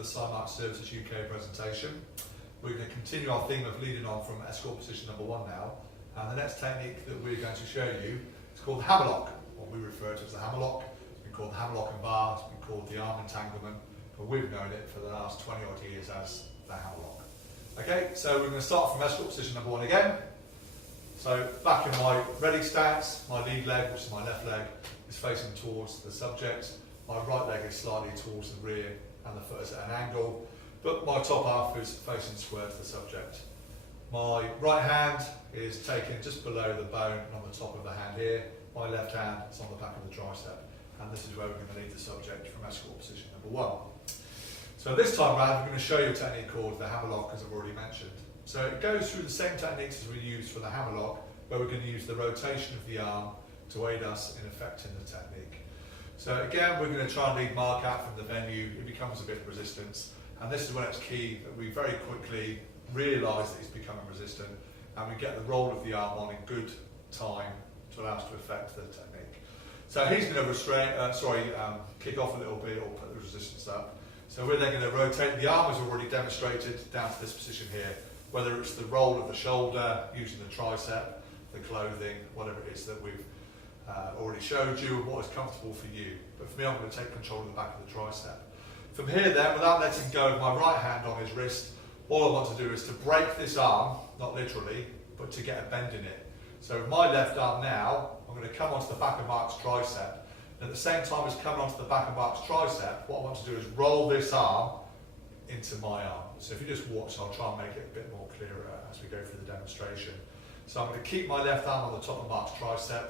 the Simark Services UK presentation. We're going to continue our theme of leading on from escort position number 1 now. And the next technique that we're going to show you is called the hammerlock, what we refer to as the hammerlock. It's been called the hammerlock and bar, it's been called the arm entanglement, but we've known it for the last 20 odd years as the hammerlock. Okay, so we're going to start from escort position number 1 again. So back in my ready stance, my lead leg, which is my left leg, is facing towards the subject. My right leg is slightly towards the rear and the foot is at an angle, but my top half is facing square to the subject. My right hand is taken just below the bone and on the top of the hand here. My left hand is on the back of the tricep, and this is where we're going to lead the subject from escort position number 1. So this time around, I'm going to show you a technique called the hammerlock, as I've already mentioned. So it goes through the same techniques as we used for the hammerlock, where we're going to use the rotation of the arm to aid us in effecting the technique. So again, we're going to try and lead Mark out from the venue. It becomes a bit of resistance, and this is when it's key that we very quickly realise that he's becoming resistant, and we get the roll of the arm on in good time to allow us to effect the technique. So he's going to kick off a little bit or put the resistance up. So we're then going to rotate. The arm is already demonstrated down to this position here, whether it's the roll of the shoulder, using the tricep, the clothing, whatever it is that we've already showed you, and what is comfortable for you. But for me, I'm going to take control of the back of the tricep. From here then, without letting go of my right hand on his wrist, all I want to do is to break this arm, not literally, but to get a bend in it. So with my left arm now, I'm going to come onto the back of Mark's tricep. And at the same time as coming onto the back of Mark's tricep, what I want to do is roll this arm into my arm. So if you just watch, I'll try and make it a bit more clearer as we go through the demonstration. So I'm going to keep my left arm on the top of Mark's tricep,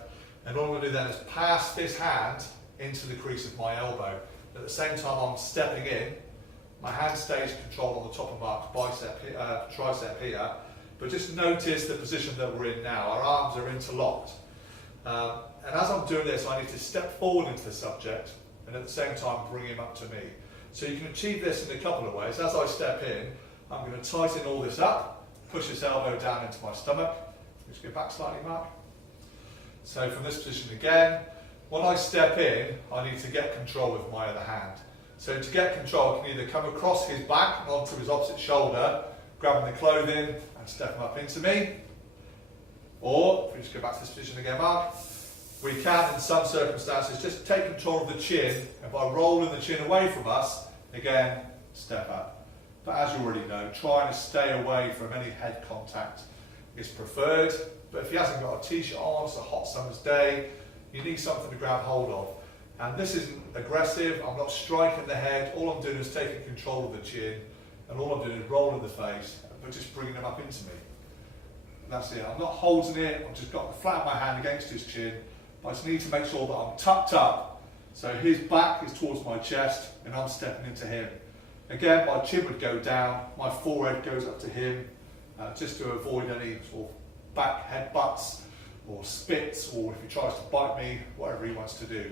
and all I'm going to do then is pass this hand into the crease of my elbow. At the same time I'm stepping in, my hand stays controlled on the top of Mark's tricep here, but just notice the position that we're in now. Our arms are interlocked. And as I'm doing this, I need to step forward into the subject and at the same time bring him up to me. So you can achieve this in a couple of ways. As I step in, I'm going to tighten all this up, push this elbow down into my stomach. Just go back slightly, Mark. So from this position again, when I step in, I need to get control with my other hand. So to get control, I can either come across his back and onto his opposite shoulder, grabbing the clothing and step him up into me. Or, if we just go back to this position again, Mark, we can, in some circumstances, just take control of the chin, and by rolling the chin away from us, again, step up. But as you already know, trying to stay away from any head contact is preferred. But if he hasn't got a t-shirt on, it's a hot summer's day, you need something to grab hold of. And this isn't aggressive, I'm not striking the head, all I'm doing is taking control of the chin, and all I'm doing is rolling the face, but just bringing him up into me. And that's it, I'm not holding it, I've just got the flat of my hand against his chin, but I just need to make sure that I'm tucked up, so his back is towards my chest, and I'm stepping into him. Again, my chin would go down, my forehead goes up to him, just to avoid any sort of back headbutts, or spits, or if he tries to bite me, whatever he wants to do.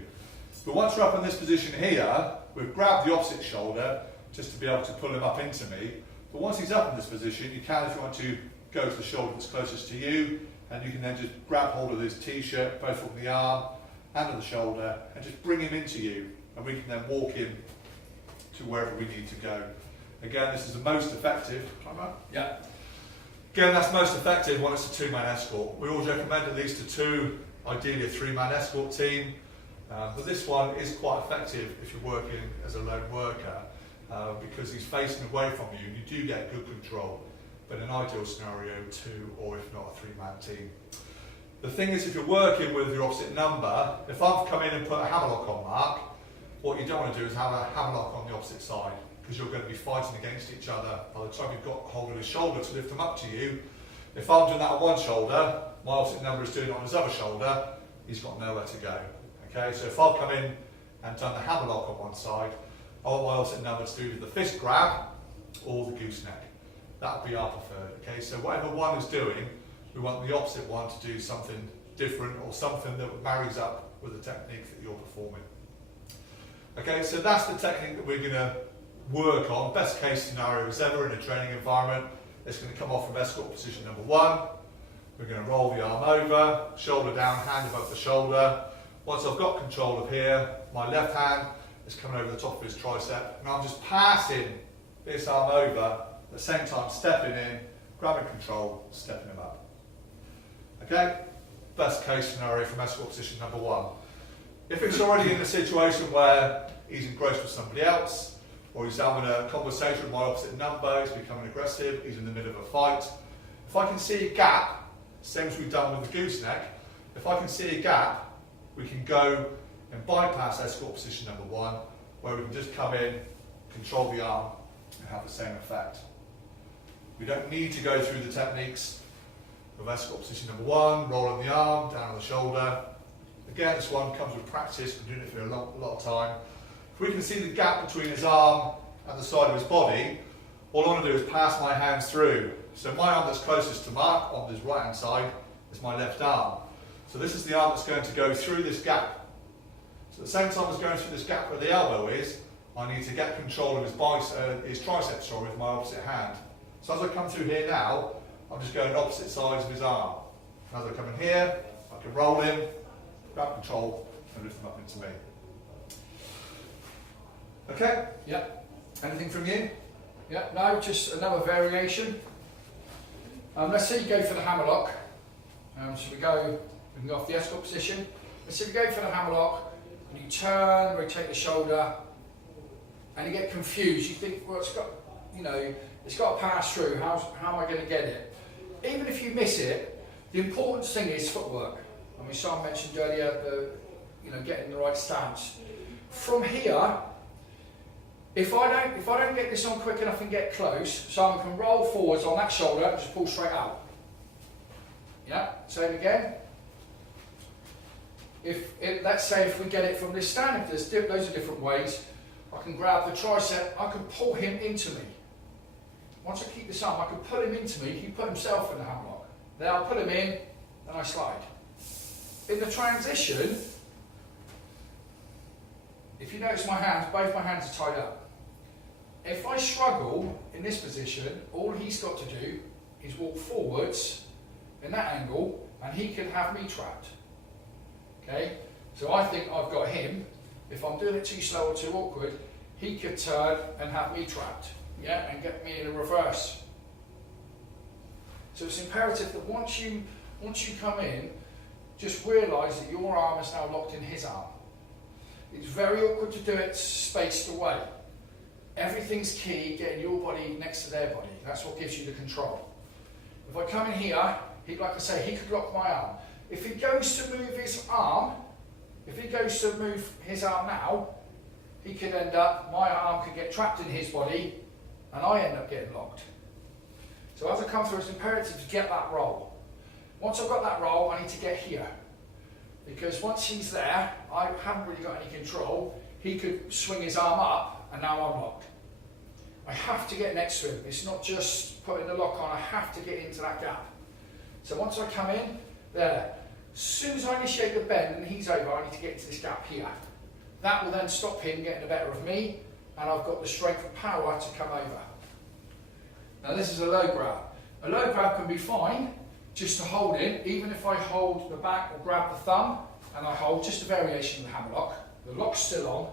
But once we're up in this position here, we've grabbed the opposite shoulder just to be able to pull him up into me. But once he's up in this position, you can, if you want to, go to the shoulder that's closest to you, and you can then just grab hold of his t-shirt, both from the arm and of the shoulder, and just bring him into you, and we can then walk him to wherever we need to go. Again, this is the most effective. Yeah. Again, that's most effective when it's a 2-man escort. We always recommend at least a 2, ideally a 3-man escort team. But this one is quite effective if you're working as a lone worker, because he's facing away from you and you do get good control. But in an ideal scenario, 2 or if not a 3-man team. The thing is, if you're working with your opposite number, if I've come in and put a hammerlock on Mark, what you don't want to do is have a hammerlock on the opposite side, because you're going to be fighting against each other. By the time you've got hold of his shoulder to lift him up to you, if I'm doing that on one shoulder, my opposite number is doing it on his other shoulder, he's got nowhere to go. Okay, so if I've come in and done the hammerlock on one side, I want my opposite number to do the fist grab or the gooseneck. That would be our preferred. Okay, so whatever one is doing, we want the opposite one to do something different or something that marries up with the technique that you're performing. Okay, so that's the technique that we're going to work on. Best case scenario as ever in a training environment. It's going to come off from escort position number 1. We're going to roll the arm over, shoulder down, hand above the shoulder. Once I've got control of here, my left hand is coming over the top of his tricep, and I'm just passing this arm over, at the same time stepping in, grabbing control, stepping him up. Okay? Best case scenario from escort position number 1. If it's already in a situation where he's engrossed with somebody else, or he's having a conversation with my opposite number, he's becoming aggressive, he's in the middle of a fight, if I can see a gap, same as we've done with the gooseneck, if I can see a gap, we can go and bypass escort position number 1, where we can just come in, control the arm, and have the same effect. We don't need to go through the techniques of escort position number 1, rolling the arm, down on the shoulder. Again, this one comes with practice, we're doing it for a lot of time. If we can see the gap between his arm and the side of his body, all I want to do is pass my hands through. So my arm that's closest to Mark, on his right hand side, is my left arm. So this is the arm that's going to go through this gap. So at the same time as going through this gap where the elbow is, I need to get control of his triceps with my opposite hand. So as I come through here now, I'm just going opposite sides of his arm. As I come in here, I can roll him, grab control, and lift him up into me. Okay? Yep. Anything from you? Yep. No, just another variation. Let's say you go for the hammerlock. So we can go off the escort position. Let's say you go for the hammerlock, and you turn, rotate the shoulder, and you get confused. You think, well, it's got to pass through. How am I going to get it? Even if you miss it, the important thing is footwork. I mean, Simon mentioned earlier, getting the right stance. From here, if I don't get this on quick enough and get close, Simon can roll forwards on that shoulder and just pull straight out. Yeah, same again. Let's say if we get it from this stand, if there's loads of different ways, I can grab the tricep, I can pull him into me. Once I keep this arm, I can pull him into me, he put himself in the hammerlock. Then I'll pull him in, and I slide. In the transition, if you notice my hands, both my hands are tied up. If I struggle in this position, all he's got to do is walk forwards in that angle, and he can have me trapped. Okay? So I think I've got him. If I'm doing it too slow or too awkward, he could turn and have me trapped. Yeah, and get me in a reverse. So it's imperative that once you come in, just realise that your arm is now locked in his arm. It's very awkward to do it spaced away. Everything's key, getting your body next to their body. That's what gives you the control. If I come in here, like I say, he could lock my arm. If he goes to move his arm, now, he could end up, my arm could get trapped in his body, and I end up getting locked. So as I come through, it's imperative to get that roll. Once I've got that roll, I need to get here. Because once he's there, I haven't really got any control. He could swing his arm up, and now I'm locked. I have to get next to him. It's not just putting the lock on, I have to get into that gap. So once I come in, there. As soon as I initiate the bend and he's over, I need to get into this gap here. That will then stop him getting the better of me, and I've got the strength and power to come over. Now this is a low grab. A low grab can be fine, just to hold it, even if I hold the back or grab the thumb, and I hold just a variation of the hammerlock. The lock's still on,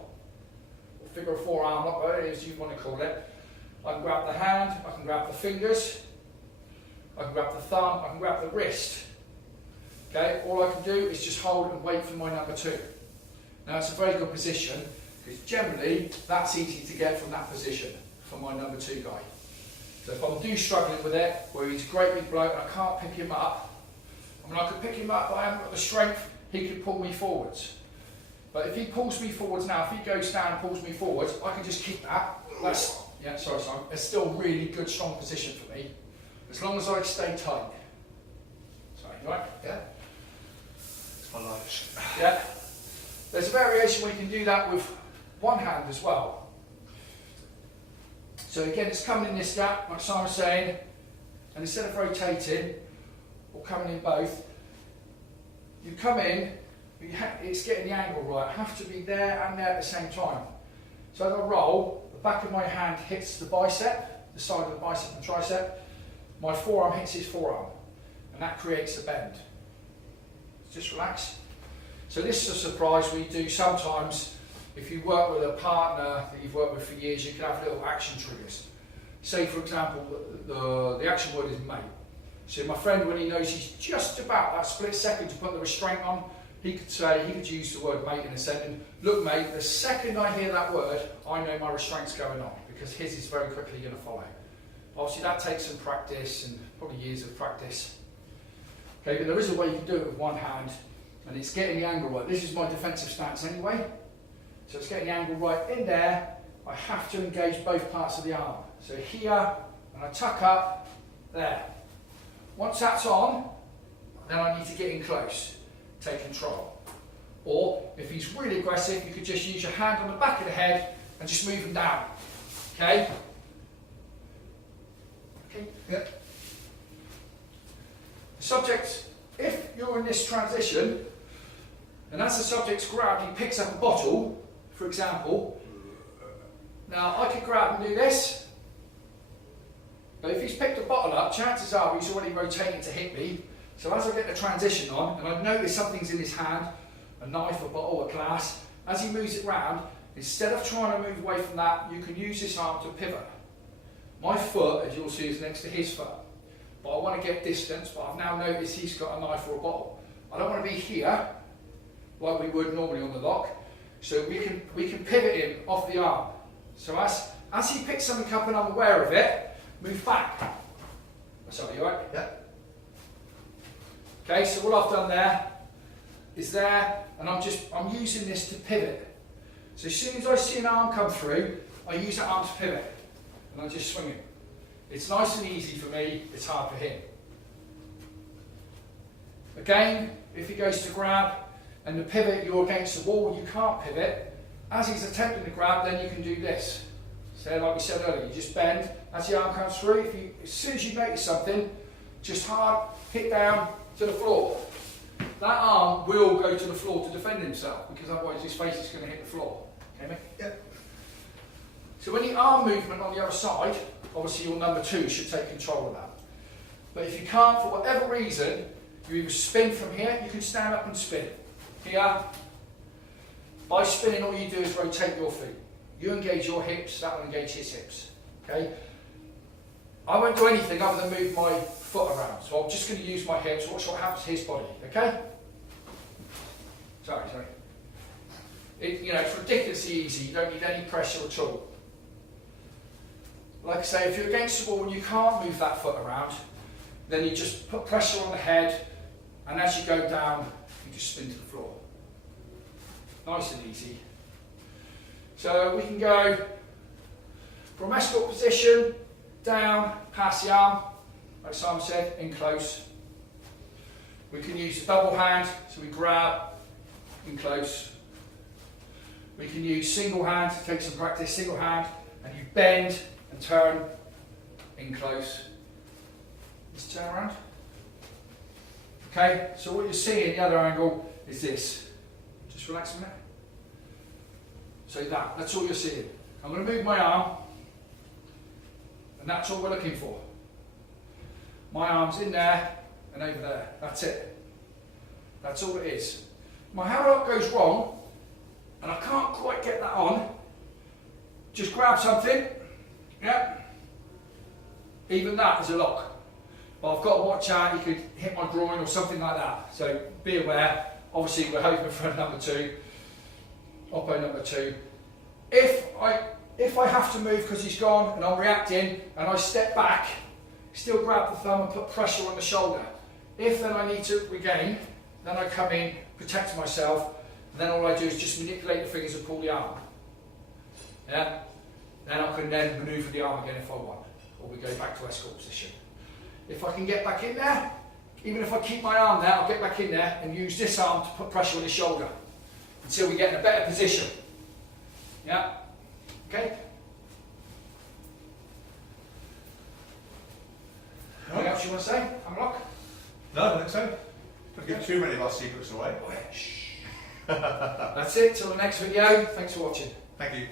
or figure of 4 arm lock, whatever it is you want to call it. I can grab the hand, I can grab the fingers, I can grab the thumb, I can grab the wrist. Okay, all I can do is just hold and wait for my number 2. Now it's a very good position, because generally that's easy to get from that position, for my number 2 guy. So if I'm struggling with it, where he's a great big bloke and I can't pick him up, I mean I could pick him up but I haven't got the strength, he could pull me forwards. But if he pulls me forwards now, if he goes down and pulls me forwards, I can just keep that. That's, yeah, sorry, it's still a really good, strong position for me, as long as I stay tight. Sorry, you right? Yeah? It's my life. Yeah. There's a variation where you can do that with one hand as well. So again, it's coming in this gap, like Simon was saying, and instead of rotating, or coming in both, you come in, it's getting the angle right. I have to be there and there at the same time. So as I roll, the back of my hand hits the bicep, the side of the bicep and tricep, my forearm hits his forearm, and that creates a bend. Just relax. So this is a surprise we do sometimes if you work with a partner that you've worked with for years, you can have little action triggers. Say for example, the action word is mate. So my friend, when he knows he's just about that split second to put the restraint on, he could use the word mate in a sentence. Look mate, the second I hear that word, I know my restraint's going on, because his is very quickly going to follow. Obviously that takes some practice and probably years of practice. Okay, but there is a way you can do it with one hand, and it's getting the angle right. This is my defensive stance anyway. So it's getting the angle right in there. I have to engage both parts of the arm. So here, and I tuck up, there. Once that's on, then I need to get in close, take control. Or if he's really aggressive, you could just use your hand on the back of the head and just move him down. Okay? Okay? Yep. Subject, if you're in this transition, and as the subject's grabbed, he picks up a bottle, for example. Now I could grab and do this, but if he's picked a bottle up, chances are he's already rotating to hit me. So as I get the transition on, and I notice something's in his hand, a knife, a bottle, a glass, as he moves it round, instead of trying to move away from that, you can use this arm to pivot. My foot, as you'll see, is next to his foot. But I want to get distance, but I've now noticed he's got a knife or a bottle. I don't want to be here, like we would normally on the lock, so we can pivot him off the arm. So as he picks something up and I'm aware of it, move back. Sorry, you alright? Yeah. Okay, so what I've done there is there, and I'm using this to pivot. So as soon as I see an arm come through, I use that arm to pivot, and I just swing it. It's nice and easy for me, it's hard for him. Again, if he goes to grab, and the pivot, you're against the wall, you can't pivot. As he's attempting to grab, then you can do this. So like we said earlier, you just bend, as the arm comes through, as soon as you notice something, just hard, hit down to the floor. That arm will go to the floor to defend himself, because otherwise his face is going to hit the floor. Okay, mate? Yeah. So any arm movement on the other side, obviously your number two should take control of that. But if you can't, for whatever reason, you either spin from here, you can stand up and spin. Here, by spinning all you do is rotate your feet. You engage your hips, that will engage his hips. Okay? I won't do anything other than move my foot around. So I'm just going to use my hips, watch what happens to his body. Okay? Sorry. It's ridiculously easy, you don't need any pressure at all. Like I say, if you're against the wall and you can't move that foot around, then you just put pressure on the head, and as you go down, you just spin to the floor. Nice and easy. So we can go from escort position, down, past the arm, like Simon said, in close. We can use the double hand, so we grab, in close. We can use single hand, to take some practice, single hand, and you bend and turn, in close. Just turn around. Okay, so what you're seeing, the other angle, is this. Just relax a minute. So that's all you're seeing. I'm going to move my arm, and that's all we're looking for. My arm's in there and over there. That's it. That's all it is. My hammerlock goes wrong, and I can't quite get that on. Just grab something. Yeah. Even that is a lock. But I've got to watch out, you could hit my groin or something like that. So be aware. Obviously we're hoping for a number two. Oppo number two. If I have to move because he's gone and I'm reacting and I step back, still grab the thumb and put pressure on the shoulder. If then I need to regain, then I come in, protect myself, and then all I do is just manipulate the fingers and pull the arm. Yeah? Then I can then manoeuvre the arm again if I want. Or we go back to escort position. If I can get back in there, even if I keep my arm there, I'll get back in there and use this arm to put pressure on his shoulder until we get in a better position. Yeah? Okay? Anything else you want to say? Hammerlock? No, I don't think so. Don't give too many of our secrets away. Oh, yeah. Shh. That's it, till the next video. Thanks for watching. Thank you.